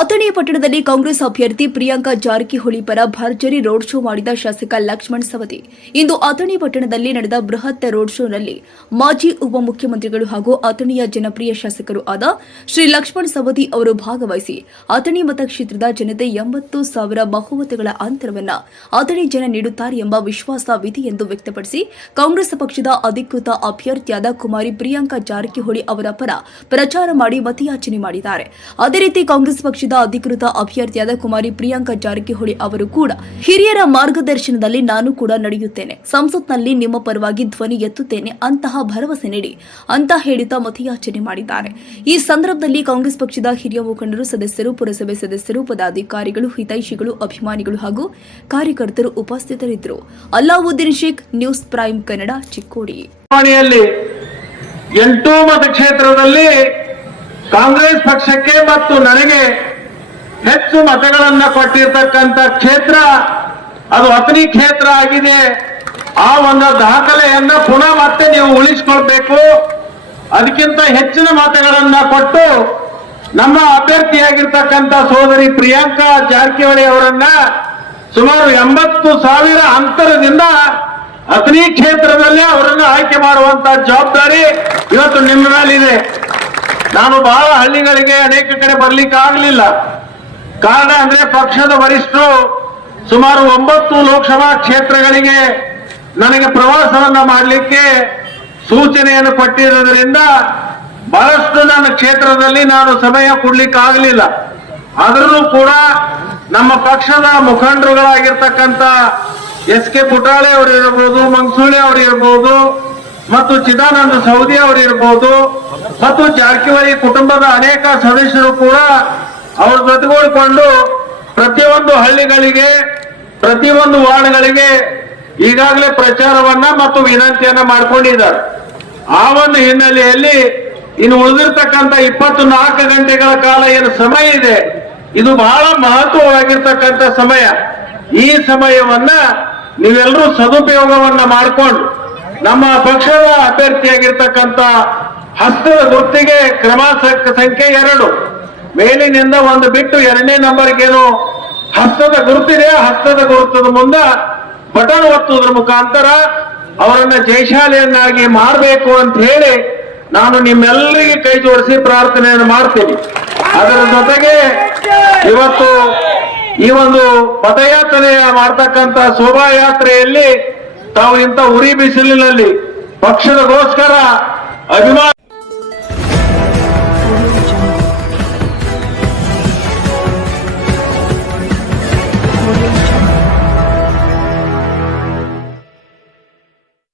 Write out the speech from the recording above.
ಅಥಣಿ ಪಟ್ಟಣದಲ್ಲಿ ಕಾಂಗ್ರೆಸ್ ಅಭ್ಯರ್ಥಿ ಪ್ರಿಯಾಂಕಾ ಜಾರಕಿಹೊಳಿ ಪರ ಭರ್ಜರಿ ರೋಡ್ ಶೋ ಮಾಡಿದ ಶಾಸಕ ಲಕ್ಷ್ಮಣ್ ಸವದಿ. ಇಂದು ಅಥಣಿ ಪಟ್ಟಣದಲ್ಲಿ ನಡೆದ ಬೃಹತ್ ರೋಡ್ ಶೋನಲ್ಲಿ ಮಾಜಿ ಉಪಮುಖ್ಯಮಂತ್ರಿಗಳು ಹಾಗೂ ಅಥಣಿಯ ಜನಪ್ರಿಯ ಶಾಸಕರು ಆದ ಶ್ರೀ ಲಕ್ಷ್ಮಣ್ ಸವದಿ ಅವರು ಭಾಗವಹಿಸಿ ಅಥಣಿ ಮತಕ್ಷೇತ್ರದ ಜನತೆ ಎಂಬತ್ತು ಸಾವಿರ ಬಹುಮತಗಳ ಅಂತರವನ್ನ ಅಥಣಿ ಜನ ನೀಡುತ್ತಾರೆ ಎಂಬ ವಿಶ್ವಾಸವಿದೆ ಎಂದು ವ್ಯಕ್ತಪಡಿಸಿ ಕಾಂಗ್ರೆಸ್ ಪಕ್ಷದ ಅಧಿಕೃತ ಅಭ್ಯರ್ಥಿಯಾದ ಕುಮಾರಿ ಪ್ರಿಯಾಂಕಾ ಜಾರಕಿಹೊಳಿ ಅವರ ಪರ ಪ್ರಚಾರ ಮಾಡಿ ಮತಯಾಚನೆ ಮಾಡಿದ್ದಾರೆ. ಅದೇ ರೀತಿ ಕಾಂಗ್ರೆಸ್ ಪಕ್ಷದ ಅಧಿಕೃತ ಅಭ್ಯರ್ಥಿಯಾದ ಕುಮಾರಿ ಪ್ರಿಯಾಂಕಾ ಜಾರಕಿಹೊಳಿ ಅವರು ಕೂಡ ಹಿರಿಯರ ಮಾರ್ಗದರ್ಶನದಲ್ಲಿ ನಾನು ಕೂಡ ನಡೆಯುತ್ತೇನೆ. ಸಂಸತ್ನಲ್ಲಿ ನಿಮ್ಮ ಪರವಾಗಿ ಧ್ವನಿ ಎತ್ತುತ್ತೇನೆ ಅಂತಹ ಭರವಸೆ ನೀಡಿ ಅಂತ ಹೇಳುತ್ತಾ ಮತಯಾಚನೆ ಮಾಡಿದ್ದಾರೆ. ಈ ಸಂದರ್ಭದಲ್ಲಿ ಕಾಂಗ್ರೆಸ್ ಪಕ್ಷದ ಹಿರಿಯ ಮುಖಂಡರು, ಸದಸ್ಯರು, ಪುರಸಭೆ ಸದಸ್ಯರು, ಪದಾಧಿಕಾರಿಗಳು, ಹಿತೈಷಿಗಳು, ಅಭಿಮಾನಿಗಳು ಹಾಗೂ ಕಾರ್ಯಕರ್ತರು ಉಪಸ್ಥಿತರಿದ್ದರು. Allauddin Sheikh, news prime Kannada, Chikkodi. ಎಂಟು ಮತಕ್ಷೇತ್ರದಲ್ಲಿ ಕಾಂಗ್ರೆಸ್ ಪಕ್ಷಕ್ಕೆ ಮತ್ತು ನನಗೆ ಹೆಚ್ಚು ಮತಗಳನ್ನ ಕೊಟ್ಟಿರ್ತಕ್ಕಂಥ ಕ್ಷೇತ್ರ, ಅದು ಅತನಿ ಕ್ಷೇತ್ರ ಆಗಿದೆ. ಆ ಒಂದು ದಾಖಲೆಯನ್ನ ಪುನಃ ಮತ್ತೆ ನೀವು ಉಳಿಸ್ಕೊಳ್ಬೇಕು. ಅದಕ್ಕಿಂತ ಹೆಚ್ಚಿನ ಮತಗಳನ್ನ ಕೊಟ್ಟು ನಮ್ಮ ಅಭ್ಯರ್ಥಿಯಾಗಿರ್ತಕ್ಕಂಥ ಸೋದರಿ ಪ್ರಿಯಾಂಕಾ ಜಾರಕಿಹೊಳಿ ಅವರನ್ನ ಸುಮಾರು ಎಂಬತ್ತು ಸಾವಿರ ಅಂತರದಿಂದ ಅತನಿ ಕ್ಷೇತ್ರದಲ್ಲೇ ಅವರನ್ನು ಆಯ್ಕೆ ಮಾಡುವಂತ ಜವಾಬ್ದಾರಿ ಇವತ್ತು ನಿಮ್ಮ ಮೇಲಿದೆ. ನಾನು ಬಹಳ ಹಳ್ಳಿಗಳಿಗೆ ಅನೇಕ ಕಡೆ ಬರ್ಲಿಕ್ಕೆ ಆಗಲಿಲ್ಲ ಕಾರಣ ಅಂದ್ರೆ ಪಕ್ಷದ ವರಿಷ್ಠರು ಸುಮಾರು ಒಂಬತ್ತು ಲೋಕಸಭಾ ಕ್ಷೇತ್ರಗಳಿಗೆ ನನಗೆ ಪ್ರವಾಸವನ್ನ ಮಾಡಲಿಕ್ಕೆ ಸೂಚನೆಯನ್ನು ಕೊಟ್ಟಿರೋದ್ರಿಂದ ಬಹಳಷ್ಟು ನನ್ನ ಕ್ಷೇತ್ರದಲ್ಲಿ ನಾನು ಸಮಯ ಕೊಡ್ಲಿಕ್ಕೆ ಆಗಲಿಲ್ಲ ಆದ್ರೂ ಕೂಡ ನಮ್ಮ ಪಕ್ಷದ ಮುಖಂಡರುಗಳಾಗಿರ್ತಕ್ಕಂಥ ಎಸ್ ಕೆ ಪುಟಾಳೆ ಅವರು ಇರಬಹುದು ಮಂಗಸೂಳಿ ಅವರು ಇರಬಹುದು ಮತ್ತು ಚಿದಾನಂದ ಸೌದಿ ಅವರು ಮತ್ತು ಜಾರಕಿಹೊಳಿ ಕುಟುಂಬದ ಅನೇಕ ಸದಸ್ಯರು ಕೂಡ ಅವ್ರ ಜೊತೆಗೂಡಿಕೊಂಡು ಪ್ರತಿಯೊಂದು ಹಳ್ಳಿಗಳಿಗೆ, ಪ್ರತಿಯೊಂದು ವಾರ್ಡ್ಗಳಿಗೆ ಈಗಾಗಲೇ ಪ್ರಚಾರವನ್ನ ಮತ್ತು ವಿನಂತಿಯನ್ನ ಮಾಡ್ಕೊಂಡಿದ್ದಾರೆ. ಆ ಒಂದು ಹಿನ್ನೆಲೆಯಲ್ಲಿ ಇನ್ನು ಉಳಿದಿರ್ತಕ್ಕಂಥ ಇಪ್ಪತ್ತು ನಾಲ್ಕು ಗಂಟೆಗಳ ಕಾಲ ಏನು ಸಮಯ ಇದೆ, ಇದು ಬಹಳ ಮಹತ್ವವಾಗಿರ್ತಕ್ಕಂಥ ಸಮಯ. ಈ ಸಮಯವನ್ನ ನೀವೆಲ್ಲರೂ ಸದುಪಯೋಗವನ್ನ ಮಾಡಿಕೊಂಡು, ನಮ್ಮ ಪಕ್ಷದ ಅಭ್ಯರ್ಥಿಯಾಗಿರ್ತಕ್ಕಂಥ ಹಸ್ತದ ಗುರ್ತಿಗೆ ಕ್ರಮ ಸಂಖ್ಯೆ ಎರಡು. ಮೇಲಿನಿಂದ ಒಂದು ಬಿಟ್ಟು ಎರಡನೇ ನಂಬರ್ಗೇನು ಹಸ್ತದ ಗುರುತಿದೆ, ಹಸ್ತದ ಗುರುತದ ಮುಂದ ಬಟನ್ ಒತ್ತುವುದರ ಮುಖಾಂತರ ಅವರನ್ನ ಜಯಶಾಲಿಯನ್ನಾಗಿ ಮಾಡಬೇಕು ಅಂತ ಹೇಳಿ ನಾನು ನಿಮ್ಮೆಲ್ಲರಿಗೆ ಕೈ ಜೋಡಿಸಿ ಪ್ರಾರ್ಥನೆಯನ್ನು ಮಾಡ್ತೀನಿ. ಅದರ ಜೊತೆಗೆ ಇವತ್ತು ಈ ಒಂದು ಪದಯಾತ್ರೆಯ ಮಾಡ್ತಕ್ಕಂತ ಶೋಭಾಯಾತ್ರೆಯಲ್ಲಿ ತಾವು ಇಂಥ ಉರಿ ಬಿಸಿಲಿನಲ್ಲಿ ಪಕ್ಷದಗೋಸ್ಕರ ಅಭಿಮಾನ